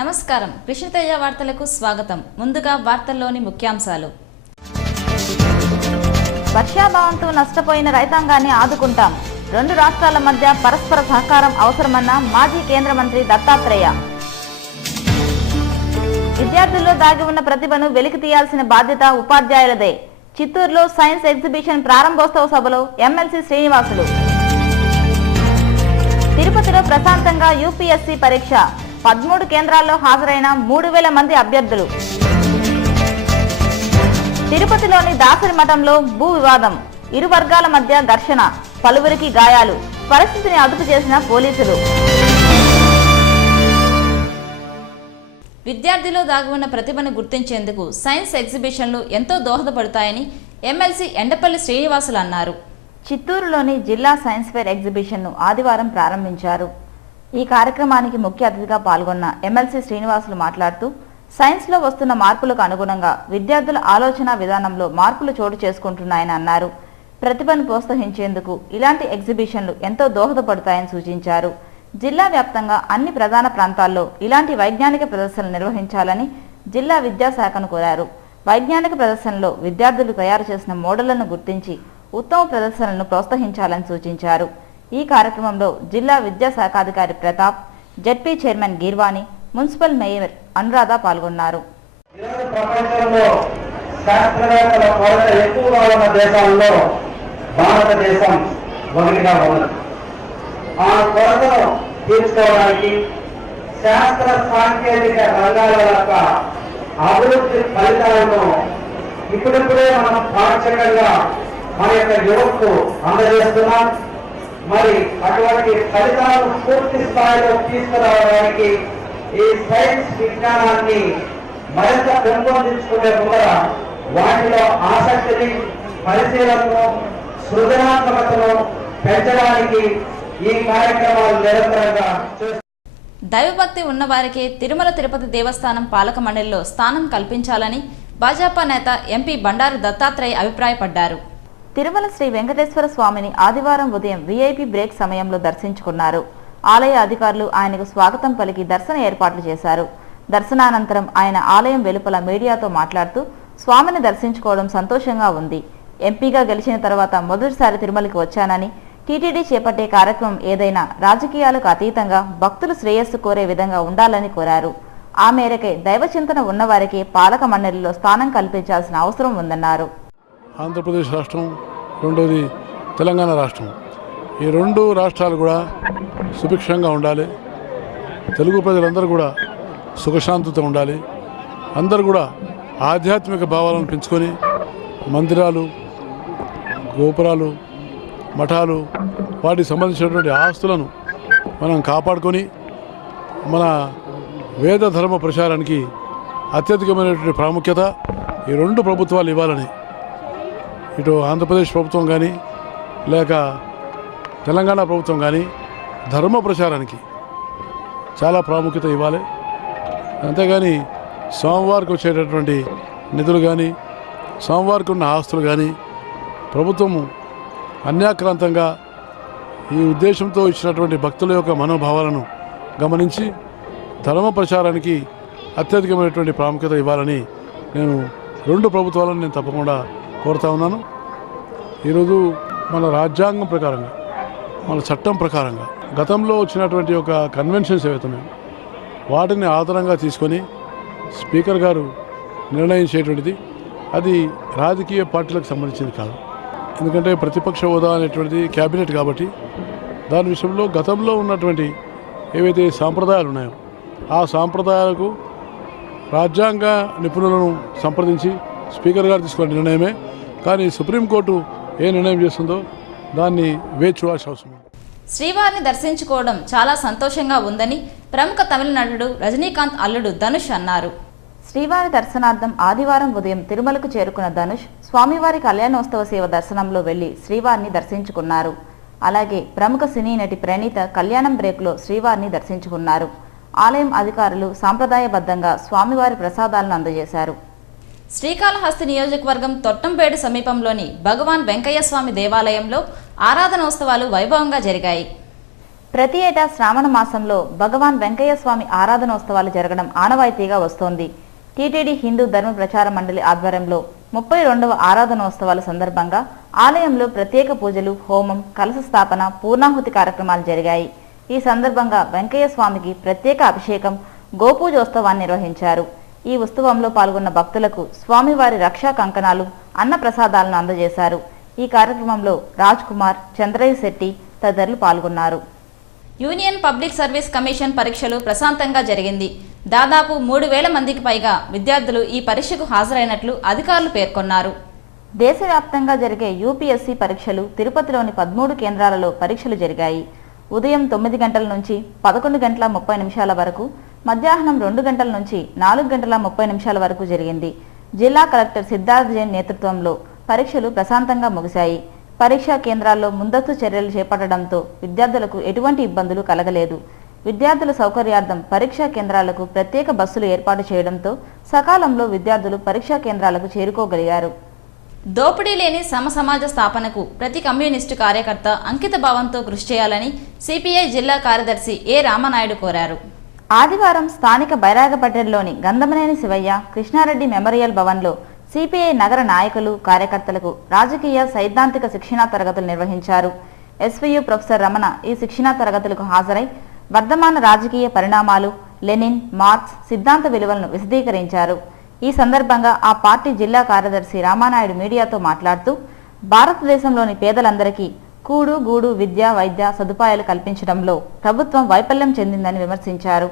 నమస్కారం కృష్ణతేజ వార్తలకు స్వాగతం. ముందుగా వార్తల్లోని ముఖ్యాంశాలు. వర్షాభావంతో నష్టపోయిన రైతాంగాన్ని ఆదుకుంటాం. రెండు రాష్ట్రాల మధ్య పరస్పర సహకారం అవసరమన్న మాజీ కేంద్ర మంత్రి దత్తాత్రేయ. విద్యార్థుల్లో దాగి ఉన్న ప్రతిభను వెలికి తీయాల్సిన బాధ్యత ఉపాధ్యాయులదే. చిత్తూరులో సైన్స్ ఎగ్జిబిషన్ ప్రారంభోత్సవ సభలో ఎమ్మెల్సీ శ్రీనివాసులు. తిరుపతిలో ప్రశాంతంగా యూపీఎస్సీ పరీక్ష. 13 కేంద్రాల్లో హాజరైన 3000 మంది అభ్యర్థులు. తిరుపతిలోని దాసరి మఠంలో భూ వివాదం. ఇరు వర్గాల మధ్య ఘర్షణ, పలువురికి గాయాలు. పరిస్థితిని అదుపు చేసిన పోలీసులు. విద్యార్థిలో దాగి ఉన్న ప్రతిభను గుర్తించేందుకు సైన్స్ ఎగ్జిబిషన్లు ఎంతో దోహదపడతాయని ఎమ్మెల్సీ ఎండపల్లి శ్రీనివాసులు అన్నారు. చిత్తూరులోని జిల్లా సైన్స్ ఫేర్ ఎగ్జిబిషన్ను ఆదివారం ప్రారంభించారు. ఈ కార్యక్రమానికి ముఖ్య అతిథిగా పాల్గొన్న ఎమ్మెల్సీ శ్రీనివాసులు మాట్లాడుతూ, సైన్స్లో వస్తున్న మార్పులకు అనుగుణంగా విద్యార్థుల ఆలోచన విధానంలో మార్పులు చోటు చేసుకుంటున్నాయని అన్నారు. ప్రతిభను ప్రోత్సహించేందుకు ఇలాంటి ఎగ్జిబిషన్లు ఎంతో దోహదపడతాయని సూచించారు. జిల్లా వ్యాప్తంగా అన్ని ప్రధాన ప్రాంతాల్లో ఇలాంటి వైజ్ఞానిక ప్రదర్శనలు నిర్వహించాలని జిల్లా విద్యాశాఖను కోరారు. వైజ్ఞానిక ప్రదర్శనలో విద్యార్థులు తయారు చేసిన మోడళ్లను గుర్తించి ఉత్తమ ప్రదర్శనలను ప్రోత్సహించాలని సూచించారు. ఈ కార్యక్రమంలో జిల్లా విద్యాశాఖాధికారి Pratap, ZP chairman Geervani, municipal mayor Anuradha పాల్గొన్నారు. ప్రపంచంలో శాస్త్రవేత్తల కొరత ఎక్కువగా ఉన్న దేశాల్లో భారతదేశం ఒకటిగా ఉన్నది. ఆ కొరతను తీర్చుకోవడానికి శాస్త్ర సాంకేతిక రంగాల యొక్క అభివృద్ధి ఫలితాలను ఇప్పుడిప్పుడే మనం పాఠ్యంగా మన యొక్క యువతకు అందజేస్తున్నాం. మరి అటువంటి ఫలితాలను పూర్తి స్థాయిలో తీసుకురావడానికి ఈ సైన్స్ విజ్ఞానాన్ని మరింత పెంపొందించుకునే ముందర వాటిలో ఆసక్తిని, పరిశీలనను, సృజనాత్మకతను పెంచడానికి ఈ కార్యక్రమాలు నిరంతరంగా దైవభక్తి ఉన్నవారికే తిరుమల తిరుపతి దేవస్థానం పాలక మండలిలో స్థానం కల్పించాలని భాజపా నేత ఎంపీ బండారు దత్తాత్రేయ అభిప్రాయపడ్డారు. తిరుమల శ్రీ వెంకటేశ్వర స్వామిని ఆదివారం ఉదయం వీఐపీ బ్రేక్ సమయంలో దర్శించుకున్నారు. ఆలయ అధికారులు ఆయనకు స్వాగతం పలికి దర్శన ఏర్పాట్లు చేశారు. దర్శనానంతరం ఆయన ఆలయం వెలుపల మీడియాతో మాట్లాడుతూ, స్వామిని దర్శించుకోవడం సంతోషంగా ఉంది. ఎంపీగా గెలిచిన తర్వాత మొదటిసారి తిరుమలకి వచ్చానని, టీటీడీ చేపట్టే కార్యక్రమం ఏదైనా రాజకీయాలకు అతీతంగా భక్తులు శ్రేయస్సు కోరే విధంగా ఉండాలని కోరారు. ఆ మేరకే దైవచింతన ఉన్నవారికి పాలక మండలిలో స్థానం కల్పించాల్సిన అవసరం ఉందన్నారు. ఆంధ్రప్రదేశ్ రాష్ట్రం, రెండోది తెలంగాణ రాష్ట్రం, ఈ రెండు రాష్ట్రాలు కూడా సుభిక్షంగా ఉండాలి. తెలుగు ప్రజలందరూ కూడా సుఖశాంతితో ఉండాలి. అందరూ కూడా ఆధ్యాత్మిక భావాలను పెంచుకొని మందిరాలు, గోపురాలు, మఠాలు, వాటికి సంబంధించినటువంటి ఆస్తులను మనం కాపాడుకొని మన వేద ధర్మ ప్రచారానికి అత్యధికమైనటువంటి ప్రాముఖ్యత ఈ రెండు ప్రభుత్వాలు ఇవ్వాలని, ఇటు ఆంధ్రప్రదేశ్ ప్రభుత్వం కానీ లేక తెలంగాణ ప్రభుత్వం కానీ ధర్మ ప్రచారానికి చాలా ప్రాముఖ్యత ఇవ్వాలి. అంతేగాని స్వామివారికి వచ్చేటటువంటి నిధులు కానీ, స్వామివారికి ఉన్న ఆస్తులు కానీ ప్రభుత్వము అన్యాక్రాంతంగా ఈ ఉద్దేశంతో ఇచ్చినటువంటి భక్తుల యొక్క మనోభావాలను గమనించి ధర్మ ప్రచారానికి అత్యధికమైనటువంటి ప్రాముఖ్యత ఇవ్వాలని నేను రెండు ప్రభుత్వాలను నేను తప్పకుండా కోరుతా ఉన్నాను. ఈరోజు మన రాజ్యాంగం ప్రకారంగా, మన చట్టం ప్రకారంగా గతంలో వచ్చినటువంటి ఒక కన్వెన్షన్స్ ఏవైతున్నాయో వాటిని ఆధారంగా తీసుకొని స్పీకర్ గారు నిర్ణయించేటువంటిది అది రాజకీయ పార్టీలకు సంబంధించింది కాదు. ఎందుకంటే ప్రతిపక్ష హోదా అనేటువంటిది క్యాబినెట్ కాబట్టి దాని విషయంలో గతంలో ఉన్నటువంటి ఏవైతే సాంప్రదాయాలు ఉన్నాయో ఆ సాంప్రదాయాలకు రాజ్యాంగ నిపుణులను సంప్రదించి స్పీకర్ గారు తీసుకున్న నిర్ణయమే. కానీ సుప్రీంకోర్టు ఏ నిర్ణయం చేస్తుందో దాన్ని వేచి చూడాల్సిన అవసరం ఉంది. శ్రీవారిని దర్శించుకోవడం చాలా సంతోషంగా ఉందని ప్రముఖ తమిళ నటుడు రజనీకాంత్ అల్లుడు ధనుష్ అన్నారు. శ్రీవారి దర్శనార్థం ఆదివారం ఉదయం తిరుమలకు చేరుకున్న ధనుష్ స్వామివారి కళ్యాణోత్సవ సేవ దర్శనంలో వెళ్లి శ్రీవారిని దర్శించుకున్నారు. అలాగే ప్రముఖ సినీ నటి ప్రణీత కళ్యాణం బ్రేక్లో శ్రీవారిని దర్శించుకున్నారు. ఆలయం అధికారులు సాంప్రదాయబద్ధంగా స్వామివారి ప్రసాదాలను అందజేశారు. శ్రీకాళహస్తి నియోజకవర్గం తొట్టంపేడు సమీపంలోని భగవాన్ వెంకయ్య స్వామి దేవాలయంలో ఆరాధనోత్సవాలు వైభవంగా జరిగాయి. ప్రతి ఏటా శ్రావణ మాసంలో భగవాన్ వెంకయ్య స్వామి ఆరాధనోత్సవాలు జరగడం ఆనవాయితీగా వస్తోంది. టీటీడీ హిందూ ధర్మ ప్రచార మండలి ఆధ్వర్యంలో 32వ ఆరాధనోత్సవాల సందర్భంగా ఆలయంలో ప్రత్యేక పూజలు, హోమం, కలశ స్థాపన, పూర్ణాహుతి కార్యక్రమాలు జరిగాయి. ఈ సందర్భంగా వెంకయ్య స్వామికి ప్రత్యేక అభిషేకం, గోపూజోత్సవాన్ని నిర్వహించారు. ఈ ఉత్సవంలో పాల్గొన్న భక్తులకు స్వామివారి రక్షా కంకణాలు, అన్న ప్రసాదాలను అందజేశారు. ఈ కార్యక్రమంలో రాజ్ కుమార్, చంద్రయ్య శెట్టి తదితరులు పాల్గొన్నారు. యూనియన్ పబ్లిక్ సర్వీస్ కమిషన్ పరీక్షలు ప్రశాంతంగా జరిగింది. దాదాపు 3,000 మందికి పైగా విద్యార్థులు ఈ పరీక్షకు హాజరైనట్లు అధికారులు పేర్కొన్నారు. దేశవ్యాప్తంగా జరిగే యూపీఎస్సీ పరీక్షలు తిరుపతిలోని 13 కేంద్రాలలో పరీక్షలు జరిగాయి. ఉదయం 9 గంటల నుంచి 11 గంటల 30 నిమిషాల వరకు, మధ్యాహ్నం 2 గంటల నుంచి 4 గంటల 30 నిమిషాల వరకు జరిగింది. జిల్లా కలెక్టర్ సిద్ధార్థ్ జైన్ నేతృత్వంలో పరీక్షలు ప్రశాంతంగా ముగిశాయి. పరీక్షా కేంద్రాల్లో ముందస్తు చర్యలు చేపట్టడంతో విద్యార్థులకు ఎటువంటి ఇబ్బందులు కలగలేదు. విద్యార్థుల సౌకర్యార్థం పరీక్షా కేంద్రాలకు ప్రత్యేక బస్సులు ఏర్పాటు చేయడంతో సకాలంలో విద్యార్థులు పరీక్షా కేంద్రాలకు చేరుకోగలిగారు. దోపిడీ లేని సమసమాజ స్థాపనకు ప్రతి కమ్యూనిస్టు కార్యకర్త అంకిత భావంతో కృషి చేయాలని సిపిఐ జిల్లా కార్యదర్శి ఏ రామనాయుడు కోరారు. ఆదివారం స్థానిక బైరాగపట్టణంలోని గంధమనేని శివయ్య కృష్ణారెడ్డి మెమోరియల్ భవన్లో సిపిఐ నగర నాయకులు, కార్యకర్తలకు రాజకీయ సైద్ధాంతిక శిక్షణా తరగతులు నిర్వహించారు. ఎస్వీయు ప్రొఫెసర్ రమణ ఈ శిక్షణా తరగతులకు హాజరై వర్ధమాన రాజకీయ పరిణామాలు, లెనిన్, మార్క్స్ సిద్ధాంత విలువలను విశదీకరించారు. ఈ సందర్భంగా ఆ పార్టీ జిల్లా కార్యదర్శి రామానాయుడు మీడియాతో మాట్లాడుతూ, భారతదేశంలోని పేదలందరికీ కూడు, గూడు, విద్య, వైద్య సదుపాయాలు కల్పించడంలో ప్రభుత్వం వైఫల్యం చెందిందని విమర్శించారు.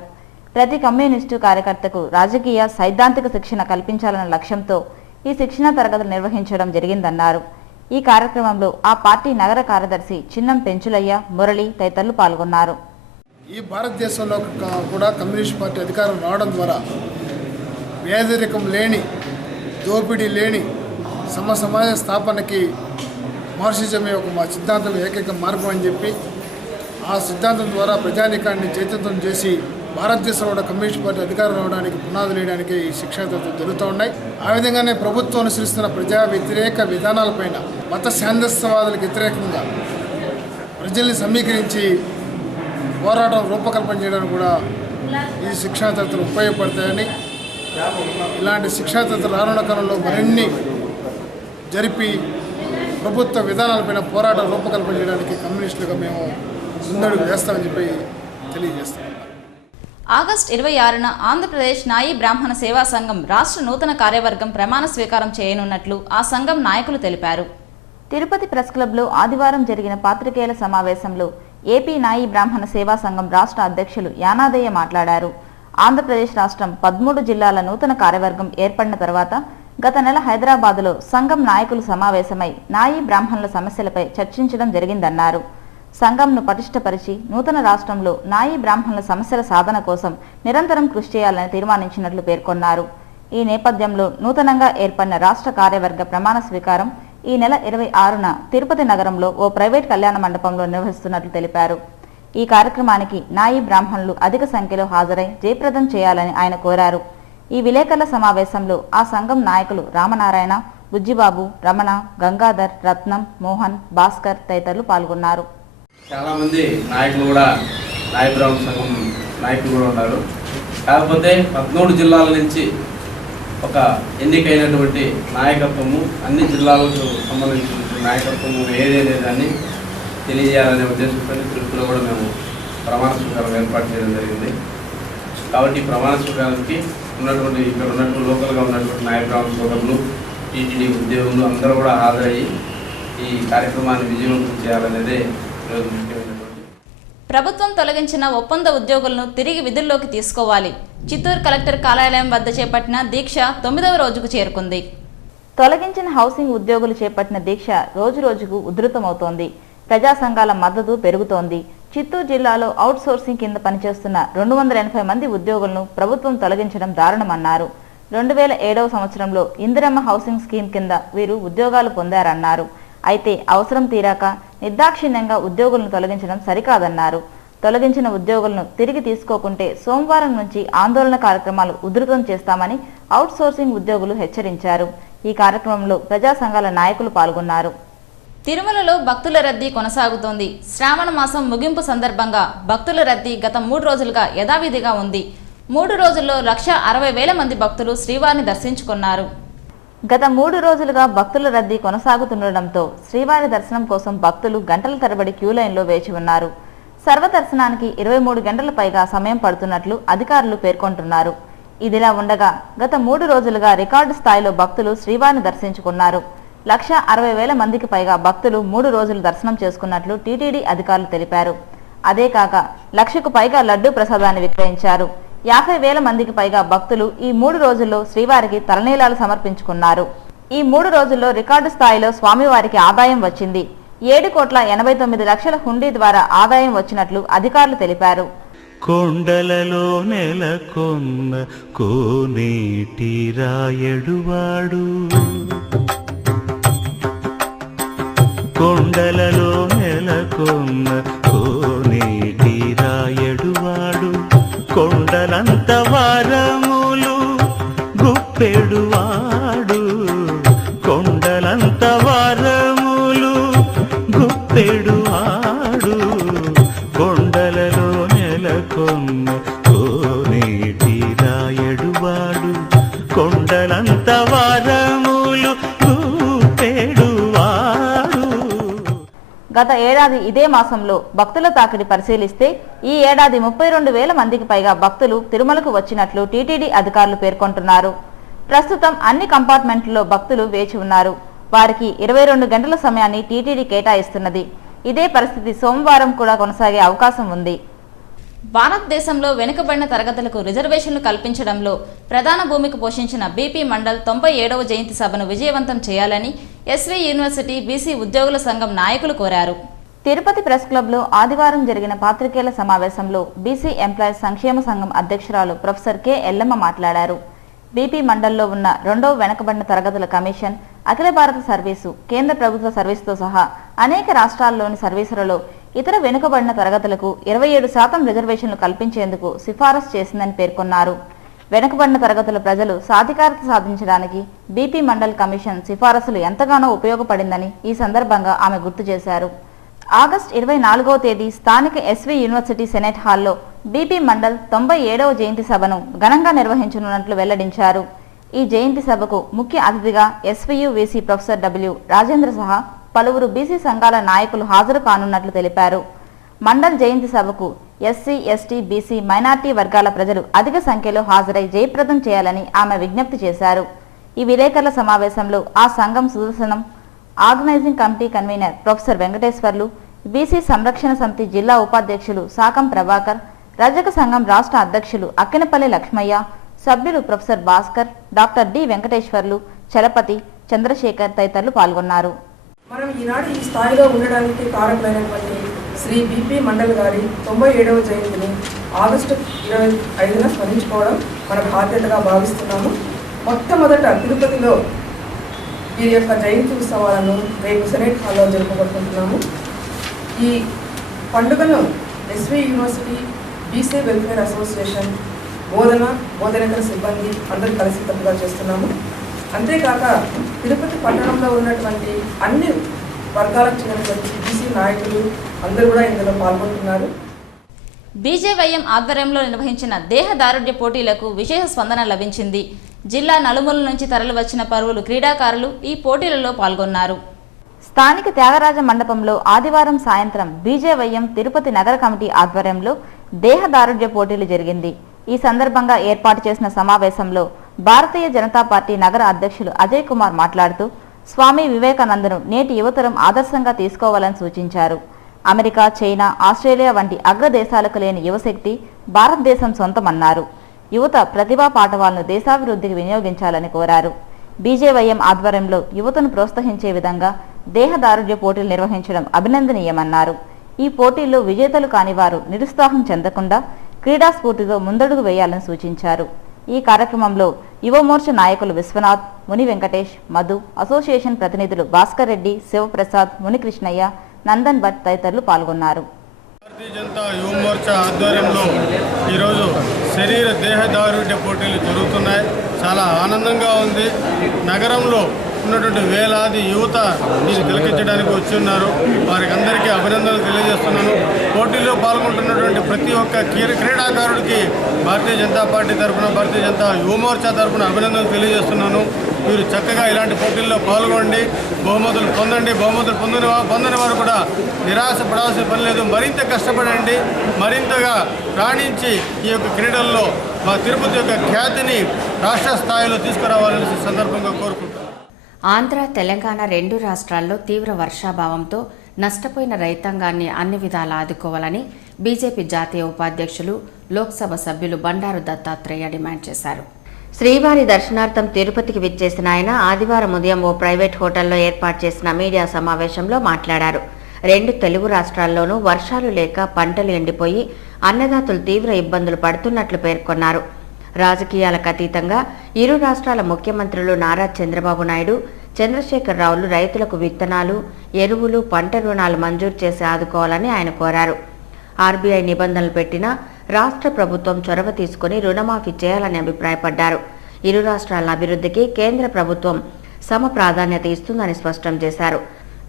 ప్రతి కమ్యూనిస్టు కార్యకర్తకు రాజకీయ సైద్ధాంతిక శిక్షణ కల్పించాలన్న లక్ష్యంతో ఈ శిక్షణా తరగతులు నిర్వహించడం జరిగిందన్నారు. ఈ కార్యక్రమంలో ఆ పార్టీ నగర కార్యదర్శి చిన్నం పెంచులయ్య, మురళి తదితరులు పాల్గొన్నారు. ఈ భారతదేశంలో కూడా కమ్యూనిస్ట్ పార్టీ అధికారం రావడం ద్వారా పేదరికం లేని, దోపిడీ లేని సమాజ స్థాపనకి మార్క్సిజమే ఒక సిద్ధాంతం, ఏకైక మార్గం అని చెప్పి ఆ సిద్ధాంతం ద్వారా ప్రజానీకాన్ని చైతన్యం చేసి భారతదేశంలో కూడా కమ్యూనిస్ట్ పార్టీ అధికారం రావడానికి పునాదులు వేయడానికి ఈ శిక్షణ తరగతులు జరుగుతూ ఉన్నాయి. ఆ విధంగానే ప్రభుత్వం అనుసరిస్తున్న ప్రజా వ్యతిరేక విధానాలపైన, మత శాంతివాదులకు వ్యతిరేకంగా ప్రజల్ని సమీకరించి పోరాటం రూపకల్పన చేయడానికి కూడా ఈ శిక్షణ తరగతులు ఉపయోగపడతాయని, ఇలాంటి శిక్షణ తరగతులు రానున్న కాలంలో మరిన్ని జరిపి ప్రభుత్వ విధానాలపైన పోరాటం రూపకల్పన చేయడానికి కమ్యూనిస్టులుగా మేము ముందడుగు వేస్తామని చెప్పి తెలియజేస్తాం. ఆగస్టు 26న ఆంధ్రప్రదేశ్ నాయీ బ్రాహ్మణ సేవా సంఘం రాష్ట్ర నూతన కార్యవర్గం ప్రమాణ స్వీకారం చేయనున్నట్లు ఆ సంఘం నాయకులు తెలిపారు. తిరుపతి ప్రెస్ క్లబ్లో ఆదివారం జరిగిన పాత్రికేయుల సమావేశంలో ఏపీ నాయీ బ్రాహ్మణ సేవా సంఘం రాష్ట్ర అధ్యక్షులు యానాదయ్య మాట్లాడారు. ఆంధ్రప్రదేశ్ రాష్ట్రం 13 జిల్లాల నూతన కార్యవర్గం ఏర్పడిన తర్వాత గత నెల హైదరాబాదులో సంఘం నాయకులు సమావేశమై నాయీ బ్రాహ్మణుల సమస్యలపై చర్చించడం జరిగిందన్నారు. సంఘంను పటిష్టపరిచి నూతన రాష్ట్రంలో నాయీ బ్రాహ్మణుల సమస్యల సాధన కోసం నిరంతరం కృషి చేయాలని తీర్మానించినట్లు పేర్కొన్నారు. ఈ నేపథ్యంలో నూతనంగా ఏర్పడిన రాష్ట్ర కార్యవర్గ ప్రమాణ స్వీకారం ఈ నెల 26న తిరుపతి నగరంలో ఓ ప్రైవేట్ కళ్యాణ మండపంలో నిర్వహిస్తున్నట్లు తెలిపారు. ఈ కార్యక్రమానికి నాయీ బ్రాహ్మణులు అధిక సంఖ్యలో హాజరై జయప్రదం చేయాలని ఆయన కోరారు. ఈ విలేకరుల సమావేశంలో ఆ సంఘం నాయకులు రామనారాయణ, బుజ్జిబాబు, రమణ, గంగాధర్, రత్నం, మోహన్, భాస్కర్ తదితరులు పాల్గొన్నారు. చాలా మంది నాయకులు కూడా నాయీ బ్రాహ్మణ సంఘం నాయకులు కూడా ఉన్నారు. కాకపోతే 13 జిల్లాల నుంచి ఒక ఎన్నికైనటువంటి నాయకత్వము, అన్ని జిల్లాలకు సంబంధించిన నాయకత్వము ఏదైనా దాన్ని తెలియజేయాలనే ఉద్దేశంతో తిరుపతిలో కూడా మేము ప్రమాణ స్వీకారం ఏర్పాటు చేయడం జరిగింది. కాబట్టి ఈ ప్రమాణ స్వీకారానికి ఉన్నటువంటి ఇక్కడ ఉన్నటువంటి లోకల్గా ఉన్నటువంటి నాయీ బ్రాహ్మణ సోదరులు, టీటీడీ ఉద్యోగులు అందరూ కూడా హాజరయ్యి ఈ కార్యక్రమాన్ని విజయవంతం చేయాలనేదే ఈరోజు ముఖ్యమైనటువంటి. ప్రభుత్వం తొలగించిన ఒప్పంద ఉద్యోగులను తిరిగి విధుల్లోకి తీసుకోవాలి. చిత్తూరు కలెక్టర్ కార్యాలయం వద్ద చేపట్టిన దీక్ష 9వ రోజుకు చేరుకుంది. తొలగించిన హౌసింగ్ ఉద్యోగులు చేపట్టిన దీక్ష రోజురోజుకు ఉధృతమవుతోంది. ప్రజా సంఘాల మద్దతు పెరుగుతోంది. చిత్తూరు జిల్లాలో అవుట్ సోర్సింగ్ కింద పనిచేస్తున్న 280 మంది ఉద్యోగులను ప్రభుత్వం తొలగించడం దారుణమన్నారు. 2007వ సంవత్సరంలో ఇందిరమ్మ హౌసింగ్ స్కీమ్ కింద వీరు ఉద్యోగాలు పొందారన్నారు. అయితే అవసరం తీరాక నిర్దాక్షిణ్యంగా ఉద్యోగులను తొలగించడం సరికాదన్నారు. తొలగించిన ఉద్యోగులను తిరిగి తీసుకోకుంటే సోమవారం నుంచి ఆందోళన కార్యక్రమాలు ఉధృతం చేస్తామని అవుట్ సోర్సింగ్ ఉద్యోగులు హెచ్చరించారు. ఈ కార్యక్రమంలో ప్రజా సంఘాల నాయకులు పాల్గొన్నారు. తిరుమలలో భక్తుల రద్దీ కొనసాగుతోంది. శ్రావణ మాసం ముగింపు సందర్భంగా భక్తుల రద్దీ గత 3 రోజులుగా యథావిధిగా ఉంది. 3 రోజుల్లో 1,60,000 మంది భక్తులు శ్రీవారిని దర్శించుకున్నారు. గత 3 రోజులుగా భక్తుల రద్దీ కొనసాగుతుండటంతో శ్రీవారి దర్శనం కోసం భక్తులు గంటల తరబడి క్యూ లైన్లో వేచి ఉన్నారు. సర్వదర్శనానికి 23 గంటల పైగా సమయం పడుతున్నట్లు అధికారులు పేర్కొంటున్నారు. ఇదిలా ఉండగా గత 3 రోజులుగా రికార్డు స్థాయిలో భక్తులు శ్రీవారిని దర్శించుకున్నారు. 1,60,000 మందికి పైగా భక్తులు 3 రోజులు దర్శనం చేసుకున్నట్లు టీటీడీ అధికారులు తెలిపారు. అదే కాక 1,00,000కు పైగా లడ్డూ ప్రసాదాన్ని విక్రయించారు. 50,000 మందికి పైగా భక్తులు ఈ 3 రోజుల్లో శ్రీవారికి తలనీలాలు సమర్పించుకున్నారు. ఈ 3 రోజుల్లో రికార్డు స్థాయిలో స్వామివారికి ఆదాయం వచ్చింది. 7,89,00,000 హుండీ ద్వారా ఆదాయం వచ్చినట్లు అధికారులు తెలిపారు. కొండలలో నెలకొన్న కోనేటి రాయడువాడు, కొండలలో నెలకొన్న కోనేటి రాయడువాడు, కొండలంత వారములు గుప్పెడువాడు, కొండలంత వారములు గుప్పెడువాడు, కొండలలో నెలకొన్న కోనేటి రాయడువాడు, కొండలంత వారములు గుప్పెడువాడు. గత ఏడాది ఇదే మాసంలో భక్తుల తాకిడి పరిశీలిస్తే ఈ ఏడాది 32,000 మందికి పైగా భక్తులు తిరుమలకు వచ్చినట్లు టీటీడీ అధికారులు పేర్కొంటున్నారు. ప్రస్తుతం అన్ని కంపార్ట్మెంట్లలో భక్తులు వేచి ఉన్నారు. వారికి 22 గంటల సమయాన్ని టీటీడీ కేటాయిస్తున్నది. ఇదే పరిస్థితి సోమవారం కూడా కొనసాగే అవకాశం ఉంది. భారతదేశంలో వెనుకబడిన తరగతులకు రిజర్వేషన్లు కల్పించడంలో ప్రధాన భూమిక పోషించిన బీపీ మండల్ 97వ జయంతి సభను విజయవంతం చేయాలని ఎస్వి యూనివర్సిటీ బీసీ ఉద్యోగుల సంఘం నాయకులు కోరారు. తిరుపతి ప్రెస్ క్లబ్లో ఆదివారం జరిగిన పాత్రికేయుల సమావేశంలో బీసీ ఎంప్లాయీస్ సంక్షేమ సంఘం అధ్యక్షురాలు ప్రొఫెసర్ కె ఎల్లమ్మ మాట్లాడారు. బీపీ మండల్లో ఉన్న 2వ వెనుకబడిన తరగతుల కమిషన్, అఖిల భారత సర్వీసు, కేంద్ర ప్రభుత్వ సర్వీసుతో సహా అనేక రాష్ట్రాల్లోని సర్వీసులలో ఇతర వెనుకబడిన తరగతులకు 27% రిజర్వేషన్లు కల్పించేందుకు సిఫారసు చేసిందని పేర్కొన్నారు. వెనుకబడిన తరగతుల ప్రజలు సాధికారత సాధించడానికి బీపీ మండల్ కమిషన్ సిఫారసులు ఎంతగానో ఉపయోగపడిందని ఈ సందర్భంగా ఆమె గుర్తు చేశారు. ఆగస్టు 24వ తేదీ స్థానిక ఎస్వి యూనివర్సిటీ సెనేట్ హాల్లో బీపీ మండల్ 97వ జయంతి సభను ఘనంగా నిర్వహించనున్నట్లు వెల్లడించారు. ఈ జయంతి సభకు ముఖ్య అతిథిగా SVU VC professor W Rajendra సహా పలువురు బీసీ సంఘాల నాయకులు హాజరు కానున్నట్లు తెలిపారు. మండల్ జయంతి సభకు ఎస్సీ, ఎస్టీ, బీసీ, మైనార్టీ వర్గాల ప్రజలు అధిక సంఖ్యలో హాజరై జయప్రదం చేయాలని ఆమె విజ్ఞప్తి చేశారు. ఈ విలేకరుల సమావేశంలో ఆ సంఘం Sudarshanam organizing committee convener professor Venkateswarlu, BC సంరక్షణ సమితి జిల్లా ఉపాధ్యక్షులు సాకం ప్రభాకర్, రజక సంఘం రాష్ట్ర అధ్యక్షులు అక్కినపల్లి లక్ష్మయ్య, సభ్యులు professor Bhaskar, doctor D Venkateswarlu, Chalapathi, Chandrasekhar తదితరులు పాల్గొన్నారు. మనం ఈనాడు ఈ స్థాయిలో ఉండడానికి కారకులైనటువంటి శ్రీ బీపీ మండల్ గారి 97వ జయంతిని ఆగస్టు 25న స్మరించుకోవడం మన బాధ్యతగా భావిస్తున్నాము. మొట్టమొదట తిరుపతిలో వీరి యొక్క జయంతి ఉత్సవాలను రేపు సెనేట్ హాల్లో జరుపుకుంటున్నాము. ఈ పండుగను SV university BC welfare association బోధనేతర సిబ్బంది అందరూ కలిసికట్టుగా చేస్తున్నాము. అంతేకాక తిరుపతి పట్టణంలో ఉన్నటువంటి అన్ని వర్గాలకు చెందినటువంటి బీసీ నాయకులు అందరూ కూడా ఇందులో పాల్గొంటున్నారు. బీజేవైఎం ఆధ్వర్యంలో నిర్వహించిన దేహదారుఢ్య పోటీలకు విశేష స్పందన లభించింది. జిల్లా నలుమూల నుంచి తరలివచ్చిన పలువురు క్రీడాకారులు ఈ పోటీలలో పాల్గొన్నారు. స్థానిక త్యాగరాజ మండపంలో ఆదివారం సాయంత్రం బీజేవైఎం తిరుపతి నగర కమిటీ ఆధ్వర్యంలో దేహదారుఢ్య పోటీలు జరిగింది. ఈ సందర్భంగా ఏర్పాటు చేసిన సమావేశంలో భారతీయ జనతా పార్టీ నగర అధ్యక్షులు అజయ్ కుమార్ మాట్లాడుతూ స్వామి వివేకానందను నేటి యువతరం ఆదర్శంగా తీసుకోవాలని సూచించారు. అమెరికా, చైనా, ఆస్ట్రేలియా వంటి అగ్రదేశాలకు లేని యువశక్తి భారతదేశం సొంతమన్నారు. యువత ప్రతిభా పాఠవాలను దేశాభివృద్ధికి వినియోగించాలని కోరారు. బీజేవైఎం ఆధ్వర్యంలో యువతను ప్రోత్సహించే విధంగా దేహదారుఢ్య పోటీలు నిర్వహించడం అభినందనీయమన్నారు. ఈ పోటీల్లో విజేతలు కాని వారు నిరుత్సాహం చెందకుండా క్రీడా స్ఫూర్తితో ముందడుగు వేయాలని సూచించారు. ఈ కార్యక్రమంలో యువమోర్చ నాయకులు విశ్వనాథ్, ముని వెంకటేష్, మధు, అసోసియేషన్ ప్రతినిధులు భాస్కర్ రెడ్డి, శివప్రసాద్, మునికృష్ణయ్య, నందన్ భట్ తదితరులు పాల్గొన్నారు. భారతీయ జనతా యువమోర్చ ఆధ్వర్యంలో ఈరోజు దేహదారుఢ్య పోటీలు జరుగుతున్నాయి. చాలా ఆనందంగా ఉంది. నగరంలో ఉన్నటువంటి వేలాది యువత దీన్ని తిలకించడానికి వచ్చి ఉన్నారు. వారికి అందరికీ అభినందనలు తెలియజేస్తున్నాను. పోటీల్లో పాల్గొంటున్నటువంటి ప్రతి ఒక్క క్రీడాకారుడికి భారతీయ జనతా పార్టీ తరఫున, భారతీయ జనతా యువమోర్చా తరఫున అభినందనలు తెలియజేస్తున్నాను. మీరు చక్కగా ఇలాంటి పోటీల్లో పాల్గొండి, బహుమతులు పొందండి. బహుమతులు పొందని వారు కూడా నిరాశ పడాల్సిన పని లేదు. మరింత కష్టపడండి, మరింతగా రాణించి ఈ యొక్క క్రీడల్లో మా తిరుపతి యొక్క ఖ్యాతిని రాష్ట్ర స్థాయిలో తీసుకురావాలని సందర్భంగా కోరుకుంటున్నాను. ఆంధ్ర, తెలంగాణ రెండు రాష్ట్రాల్లో తీవ్ర వర్షాభావంతో నష్టపోయిన రైతాంగాన్ని అన్ని విధాలా ఆదుకోవాలని బీజేపీ జాతీయ ఉపాధ్యక్షులు, లోక్సభ సభ్యులు బండారు దత్తాత్రేయ డిమాండ్ చేశారు. శ్రీవారి దర్శనార్థం తిరుపతికి విచ్చేసిన ఆయన ఆదివారం ఉదయం ఓ ప్రైవేట్ హోటల్లో ఏర్పాటు చేసిన మీడియా సమావేశంలో మాట్లాడారు. రెండు తెలుగు రాష్ట్రాల్లోనూ వర్షాలు లేక పంటలు ఎండిపోయి అన్నదాతలు తీవ్ర ఇబ్బందులు పడుతున్నట్లు పేర్కొన్నారు. రాజకీయాలకు అతీతంగా ఇరు రాష్ట్రాల ముఖ్యమంత్రులు నారా చంద్రబాబు నాయుడు, చంద్రశేఖరరావులు రైతులకు విత్తనాలు, ఎరువులు, పంట రుణాలు మంజూరు చేసి ఆదుకోవాలని ఆయన కోరారు. ఆర్బీఐ నిబంధనలు పెట్టినా రాష్ట్ర ప్రభుత్వం చొరవ తీసుకుని రుణమాఫీ చేయాలని అభిప్రాయపడ్డారు. ఇరు రాష్ట్రాల అభివృద్ధికి కేంద్ర ప్రభుత్వం సమ ప్రాధాన్యత ఇస్తుందని స్పష్టం చేశారు.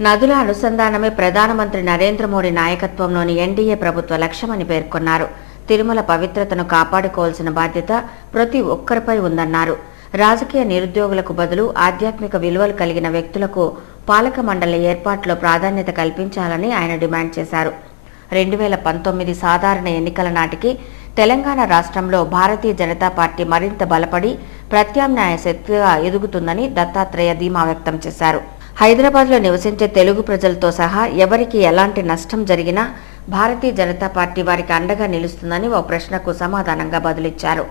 నదుల అనుసంధానమే ప్రధానమంత్రి నరేంద్ర మోడీ నాయకత్వంలోని ఎన్డీఏ ప్రభుత్వ లక్ష్యమని పేర్కొన్నారు. తిరుమల పవిత్రతను కాపాడుకోవాల్సిన బాధ్యత ప్రతి ఒక్కరిపై ఉందన్నారు. రాజకీయ నిరుద్యోగులకు బదులు ఆధ్యాత్మిక విలువలు కలిగిన వ్యక్తులకు పాలక మండలి ఏర్పాటులో ప్రాధాన్యత కల్పించాలని ఆయన డిమాండ్ చేశారు. 2019 సాధారణ ఎన్నికల నాటికి తెలంగాణ రాష్ట్రంలో భారతీయ జనతా పార్టీ మరింత బలపడి ప్రత్యామ్నాయ శక్తిగా ఎదుగుతుందని దత్తాత్రేయ ధీమా వ్యక్తం చేశారు. హైదరాబాద్లో నివసించే తెలుగు ప్రజలతో సహా ఎవరికి ఎలాంటి నష్టం జరిగినా భారతీయ జనతా పార్టీ వారికి అండగా నిలుస్తుందని ఓ ప్రశ్నకు సమాధానంగా బదులిచ్చారు.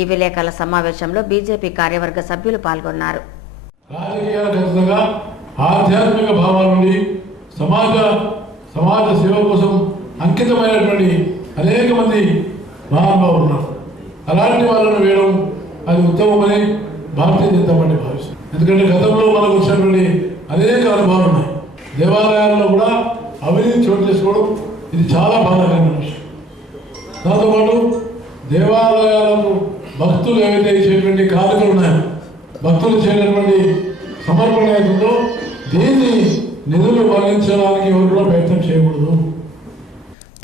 ఈ విలేకరుల సమావేశంలో బీజేపీ కార్యవర్గ సభ్యులు పాల్గొన్నారు. ఆధ్యాత్మిక భావాల నుండి సమాజ సేవ కోసం అంకితమైనటువంటి అనేక మంది మహానుభావులు ఉన్నారు. అలాంటి వాళ్ళను వేయడం అది ఉత్తమమని భారతీయ జనతా పార్టీ భావిస్తుంది. ఎందుకంటే గతంలో మనకు వచ్చినటువంటి అనేక అనుభవాలు ఉన్నాయి. దేవాలయాల్లో కూడా అవినీతి చోటు చేసుకోవడం ఇది చాలా బాధాకరమైన విషయం. దాంతోపాటు దేవాలయాలకు భక్తులు ఏవైతే ఇచ్చేటువంటి కానుకలు ఉన్నాయో, భక్తులు చేయనటువంటి సమర్పణ ఏదో దీన్ని నిధులు మళ్లించడానికి ఎవరు కూడా ప్రయత్నం చేయకూడదు.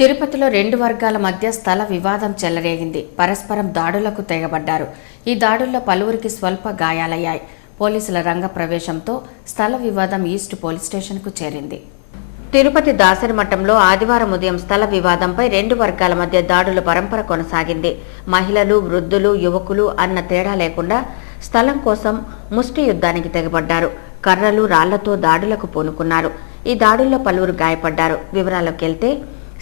తిరుపతిలో రెండు వర్గాల మధ్య స్థల వివాదం చెలరేగింది. పరస్పరం దాడులకు తెగబడ్డారు. ఈ దాడుల్లో పలువురికి స్వల్ప గాయాలయ్యాయి. పోలీసుల రంగ ప్రవేశంతో స్థల వివాదం ఈస్ట్ పోలీస్ స్టేషన్కు చేరింది. తిరుపతి దాసరిమఠంలో ఆదివారం ఉదయం స్థల వివాదంపై రెండు వర్గాల మధ్య దాడుల పరంపర కొనసాగింది. మహిళలు, వృద్ధులు, యువకులు అన్న తేడా లేకుండా స్థలం కోసం ముష్టి యుద్ధానికి తెగబడ్డారు. కర్రలు, రాళ్లతో దాడులకు పూనుకున్నారు. ఈ దాడుల్లో పలువురు గాయపడ్డారు. వివరాల్లోకి వెళ్తే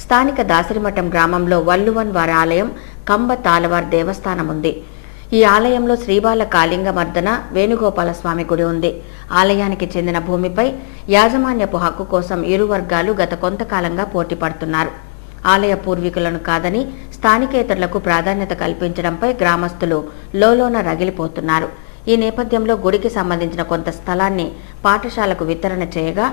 స్థానిక దాసరిమఠం గ్రామంలో వల్లువన్ వారి ఆలయం, కంబ తాళవార్ దేవస్థానం ఉంది. ఈ ఆలయంలో శ్రీబాల కాళింగమర్దన వేణుగోపాల స్వామి గుడి ఉంది. ఆలయానికి చెందిన భూమిపై యాజమాన్యపు హక్కు కోసం ఇరు వర్గాలు గత కొంతకాలంగా పోటీ పడుతున్నారు. ఆలయ పూర్వీకులను కాదని స్థానికేతరులకు ప్రాధాన్యత కల్పించడంపై గ్రామస్తులు లోలోన రగిలిపోతున్నారు. ఈ నేపథ్యంలో గుడికి సంబంధించిన కొంత స్థలాన్ని పాఠశాలకు వితరణ చేయగా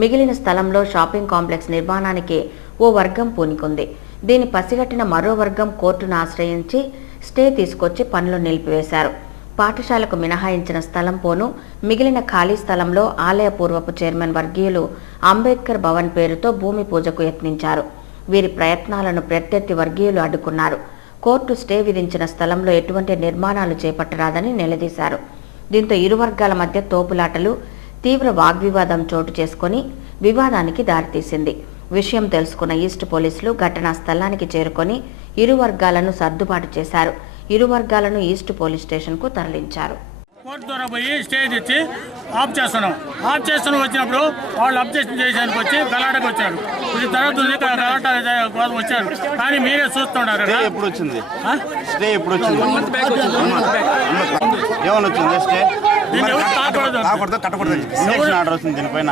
మిగిలిన స్థలంలో షాపింగ్ కాంప్లెక్స్ నిర్మాణానికి ఓ వర్గం పూనుకుంది. దీన్ని పసిగట్టిన మరో వర్గం కోర్టును ఆశ్రయించి స్టే తీసుకొచ్చి పనులు నిలిపివేశారు. పాఠశాలకు మినహాయించిన స్థలం పోను మిగిలిన ఖాళీ స్థలంలో ఆలయ పూర్వపు చైర్మన్ వర్గీయులు అంబేద్కర్ భవన్ పేరుతో భూమి పూజకు యత్నించారు. వీరి ప్రయత్నాలను ప్రత్యర్థి వర్గీయులు అడ్డుకున్నారు. కోర్టు స్టే విధించిన స్థలంలో ఎటువంటి నిర్మాణాలు చేపట్టరాదని నిలదీశారు. దీంతో ఇరు వర్గాల మధ్య తోపులాటలు, తీవ్ర వాగ్వివాదం చోటు చేసుకుని వివాదానికి దారితీసింది. విషయం తెలుసుకున్న ఈస్ట్ పోలీసులు ఘటనా స్థలానికి చేరుకొని ఇరు వర్గాలను సర్దుబాటు చేశారు. ఇరు వర్గాలను ఈస్ట్ పోలీస్ స్టేషన్కు తరలించారు. కోర్టు ద్వారా పోయి స్టే తెచ్చి ఆఫ్ చేస్తున్నాం. వచ్చినప్పుడు వాళ్ళు అబ్జెక్షన్ చేసేందుకు వచ్చి గలాటకు వచ్చారు. ఇది జరుగుతుంది, గలాట వచ్చారు. కానీ మీరే చూస్తున్నారు. ఎప్పుడు వచ్చింది స్టే? ఎప్పుడు వచ్చింది? ఏమని వచ్చింది స్టే? ఆర్డర్ వస్తుంది దీనిపైన.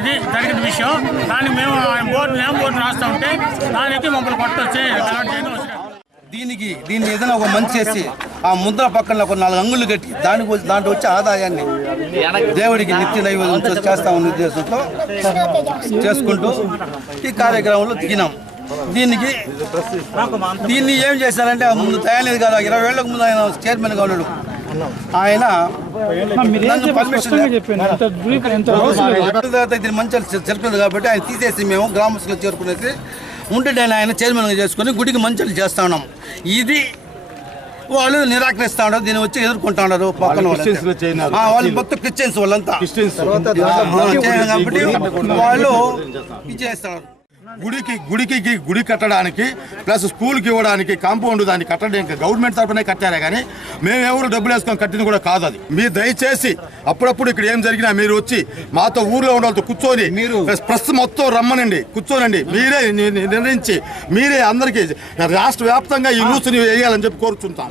ఇది జరిగిన విషయం. దానికి మేము బోర్డు రాస్తా ఉంటే దానికి మమ్మల్ని కొట్టొచ్చి గలాట చేయడం వచ్చినాం. దీన్ని ఏదైనా ఒక మంచి చేసి ఆ ముద్ర పక్కన ఒక 4 అంగుళ్ళు కట్టి దాంట్లో వచ్చే ఆదాయాన్ని దేవుడికి నిత్య నైవేద్యం చేస్తామన్న ఉద్దేశంతో చేసుకుంటూ ఈ కార్యక్రమంలో దిగినాం. దీన్ని ఏం చేశారంటే ముందు తయారు కాదు. 20 ఏళ్లకు ముందు ఆయన చైర్మన్గా ఉన్నాడు. ఆయన నన్ను పర్మిషన్ ఇది మంచి జరుగుతుంది కాబట్టి ఆయన తీసేసి మేము గ్రామస్తులు చేరుకునేసి ఉంటే ఆయన చైర్మన్గా చేసుకుని గుడికి మంచి చేస్తా ఉన్నాం. ఇది వాళ్ళు నిరాకరిస్తా ఉన్నారు, దీన్ని వచ్చి ఎదుర్కొంటా ఉన్నారు. పక్కన వాళ్ళు మొత్తం క్రిస్టియన్స్ వాళ్ళంతా కాబట్టి వాళ్ళు ఇది చేస్తున్నారు. గుడి కట్టడానికి ప్లస్ స్కూల్కి ఇవ్వడానికి కాంపౌండ్ దాన్ని కట్టడానికి గవర్నమెంట్ తరఫునే కట్టారే కానీ మేమెవరు డబ్బులు వేసుకొని కట్టింది కూడా కాదు. అది మీరు దయచేసి అప్పుడప్పుడు ఇక్కడ ఏం జరిగినా మీరు వచ్చి మాతో ఊర్లో ఉండాలతో కూర్చొని ప్రెస్ మొత్తం రమ్మనండి, కూర్చోనండి, మీరే నిర్ణయించి మీరే అందరికీ రాష్ట్ర వ్యాప్తంగా ఈ న్యూస్ని వేయాలని చెప్పి కోరుచుంటాం.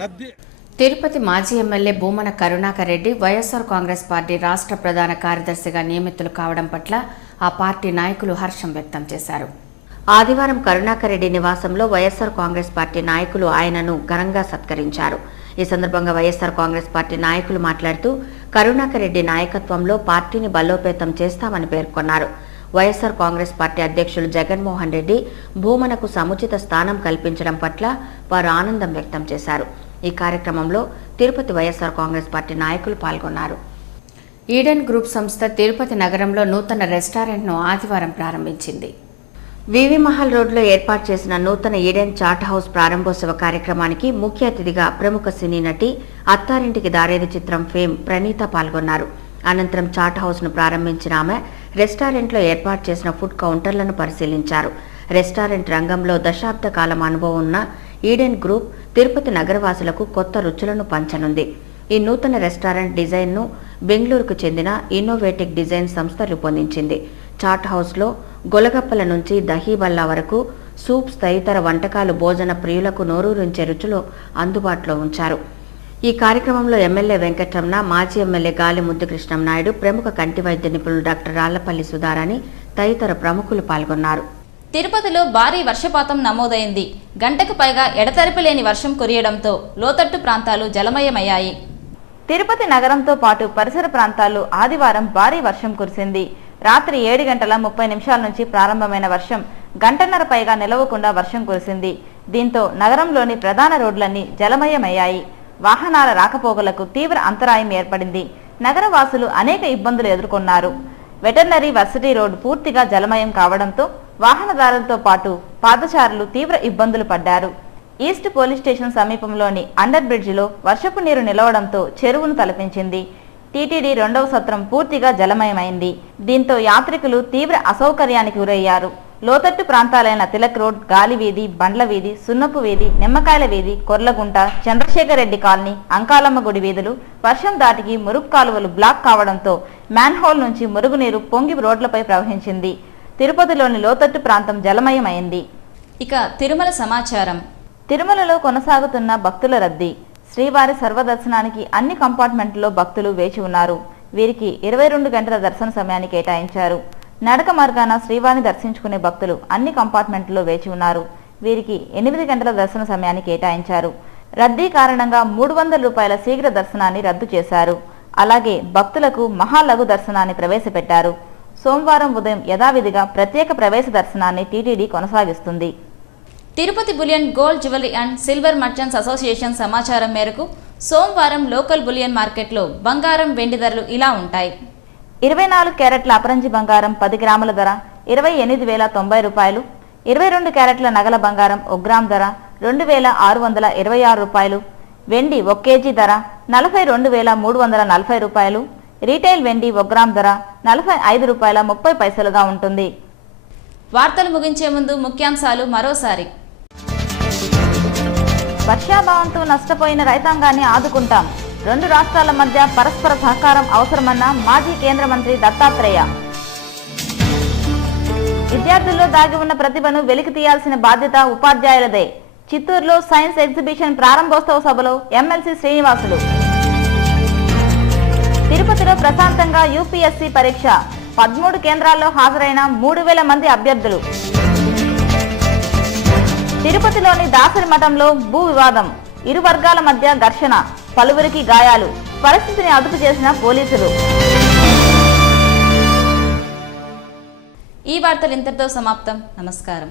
తిరుపతి మాజీ ఎమ్మెల్యే భూమన కరుణాకర్ రెడ్డి వైఎస్ఆర్ కాంగ్రెస్ పార్టీ రాష్ట్ర ప్రధాన కార్యదర్శిగా నియమితులు కావడం పట్ల ఆ పార్టీ నాయకులు హర్షం వ్యక్తం చేశారు. ఆదివారం కరుణాకర్ రెడ్డి నివాసంలో వైఎస్ఆర్ కాంగ్రెస్ పార్టీ నాయకులు ఆయనను ఘనంగా సత్కరించారు. ఈ సందర్భంగా వైఎస్ఆర్ కాంగ్రెస్ పార్టీ నాయకులు మాట్లాడుతూ కరుణాకర్ రెడ్డి నాయకత్వంలో పార్టీని బలోపేతం చేస్తామని పేర్కొన్నారు. వైఎస్ఆర్ కాంగ్రెస్ పార్టీ అధ్యక్షులు జగన్మోహన్ రెడ్డి భూమనకు సముచిత స్థానం కల్పించడం పట్ల వారు ఆనందం వ్యక్తం చేశారు. ఈ కార్యక్రమంలో తిరుపతి వైఎస్ఆర్ కాంగ్రెస్ పార్టీ నాయకులు పాల్గొన్నారు. ఈడెన్ గ్రూప్ సంస్థ తిరుపతి నగరంలో నూతన రెస్టారెంట్ను ఆదివారం ప్రారంభించింది. వివి మహల్ రోడ్లో ఏర్పాటు చేసిన నూతన ఈడెన్ చాట్ హౌస్ ప్రారంభోత్సవ కార్యక్రమానికి ముఖ్య అతిథిగా ప్రముఖ సినీ నటి అత్తారింటికి దారేది చిత్రం ఫేమ్ ప్రణీత పాల్గొన్నారు. అనంతరం చాట్ హౌస్ను ప్రారంభించిన ఆమె రెస్టారెంట్లో ఏర్పాటు చేసిన ఫుడ్ కౌంటర్లను పరిశీలించారు. రెస్టారెంట్ రంగంలో దశాబ్ద కాలం అనుభవం ఉన్న ఈడెన్ గ్రూప్ తిరుపతి నగరవాసులకు కొత్త రుచులను పంచనుంది. ఈ నూతన రెస్టారెంట్ డిజైన్ను బెంగళూరుకు చెందిన ఇన్నోవేటిక్ డిజైన్ సంస్థ రూపొందించింది. చాట్ హౌస్లో గొలగప్పల నుంచి దహీబల్లా వరకు సూప్స్ తదితర వంటకాలు భోజన ప్రియులకు నోరూరించే రుచులు అందుబాటులో ఉంచారు. ఈ కార్యక్రమంలో ఎమ్మెల్యే వెంకటరమణ, మాజీ ఎమ్మెల్యే గాలి ముద్దుకృష్ణం నాయుడు, ప్రముఖ కంటి వైద్య నిపుణులు డాక్టర్ రాళ్లపల్లి సుధారాణి తదితర ప్రముఖులు పాల్గొన్నారు. తిరుపతిలో భారీ వర్షపాతం నమోదైంది. గంటకు పైగా ఎడతెరిపి లేని వర్షం కురియడంతో లోతట్టు ప్రాంతాలు జలమయమయ్యాయి. తిరుపతి నగరంతో పాటు పరిసర ప్రాంతాల్లో ఆదివారం భారీ వర్షం కురిసింది. రాత్రి 7:30 నుంచి ప్రారంభమైన వర్షం గంటన్నర పైగా నిలవకుండా వర్షం కురిసింది. దీంతో నగరంలోని ప్రధాన రోడ్లన్నీ జలమయమయ్యాయి. వాహనాల రాకపోకలకు తీవ్ర అంతరాయం ఏర్పడింది. నగరవాసులు అనేక ఇబ్బందులు ఎదుర్కొన్నారు. వెటర్నరీ వర్సిటీ రోడ్డు పూర్తిగా జలమయం కావడంతో వాహనదారులతో పాటు పాదచారులు తీవ్ర ఇబ్బందులు పడ్డారు. ఈస్ట్ పోలీస్ స్టేషన్ సమీపంలోని అండర్ బ్రిడ్జిలో వర్షపు నీరు నిలవడంతో చెరువును తలపించింది. టీటీడీ 2వ సత్రం పూర్తిగా జలమయమైంది. దీంతో యాత్రికులు తీవ్ర అసౌకర్యానికి గురయ్యారు. లోతట్టు ప్రాంతాలైన తిలక్ రోడ్, గాలి వీధి, బండ్ల వీధి, సున్నపు వీధి, నిమ్మకాయల వీధి, కొర్లగుంట, చంద్రశేఖర్ రెడ్డి కాలనీ, అంకాలమ్మ గుడి వీధులు వర్షం దాటికి మురుగు కాలువలు బ్లాక్ కావడంతో మ్యాన్హోల్ నుంచి మురుగునీరు పొంగి రోడ్లపై ప్రవహించింది. తిరుపతిలోని లోతట్టు ప్రాంతం జలమయమైంది. ఇక తిరుమల సమాచారం. తిరుమలలో కొనసాగుతున్న భక్తుల రద్దీ. శ్రీవారి సర్వదర్శనానికి అన్ని కంపార్ట్మెంట్లో భక్తులు వేచి ఉన్నారు. వీరికి 22 గంటల దర్శన సమయాన్ని కేటాయించారు. నడక మార్గాన శ్రీవారిని దర్శించుకునే భక్తులు అన్ని కంపార్ట్మెంట్లో వేచి ఉన్నారు. వీరికి 8 గంటల దర్శన సమయాన్ని కేటాయించారు. రద్దీ కారణంగా 300 రూపాయల శీఘ్ర దర్శనాన్ని రద్దు చేశారు. అలాగే భక్తులకు మహాలఘు దర్శనాన్ని ప్రవేశపెట్టారు. సోమవారం ఉదయం యథావిధిగా ప్రత్యేక ప్రవేశ దర్శనాన్ని టీటీడీ కొనసాగిస్తుంది. Tirupati bullion gold jewellery and silver merchants association సమాచారం మేరకు సోమవారం లోకల్ బులియన్ మార్కెట్లో బంగారం, వెండి ధరలు ఇలా ఉంటాయి. 24 క్యారెట్ల అపరంజి బంగారం 10 గ్రాముల ధర 28,090 రూపాయలు. 22 క్యారెట్ల నగల బంగారం 1 గ్రామ్ ధర 2,626 రూపాయలు. వెండి 1 కేజీ ధర 42,340 రూపాయలు. రీటైల్ వెండి 1 గ్రామ్ ధర 45 రూపాయల 30 పైసలుగా ఉంటుంది. వార్తలు ముగించే ముందు ముఖ్యాంశాలు మరోసారి. వర్షాభావంతో నష్టపోయిన రైతాంగాన్ని ఆదుకుంటాం. 2 రాష్ట్రాల మధ్య పరస్పర సహకారం అవసరమన్న మాజీ కేంద్ర మంత్రి దత్తాత్రేయ. విద్యార్థుల్లో దాగి ఉన్న ప్రతిభను వెలికి తీయాల్సిన బాధ్యత ఉపాధ్యాయులదే. చిత్తూరులో సైన్స్ ఎగ్జిబిషన్ ప్రారంభోత్సవ సభలో ఎమ్మెల్సీ శ్రీనివాసులు. తిరుపతిలో ప్రశాంతంగా యూపీఎస్సీ పరీక్ష. 13 కేంద్రాల్లో హాజరైన 3,000 మంది అభ్యర్థులు. తిరుపతిలోని దాసరి మఠంలో భూ వివాదం. ఇరు వర్గాల మధ్య ఘర్షణ. పలువురికి గాయాలు. పరిస్థితిని అదుపు చేసిన పోలీసులు. ఈ వార్తలు ఇంతటితో సమాప్తం. నమస్కారం.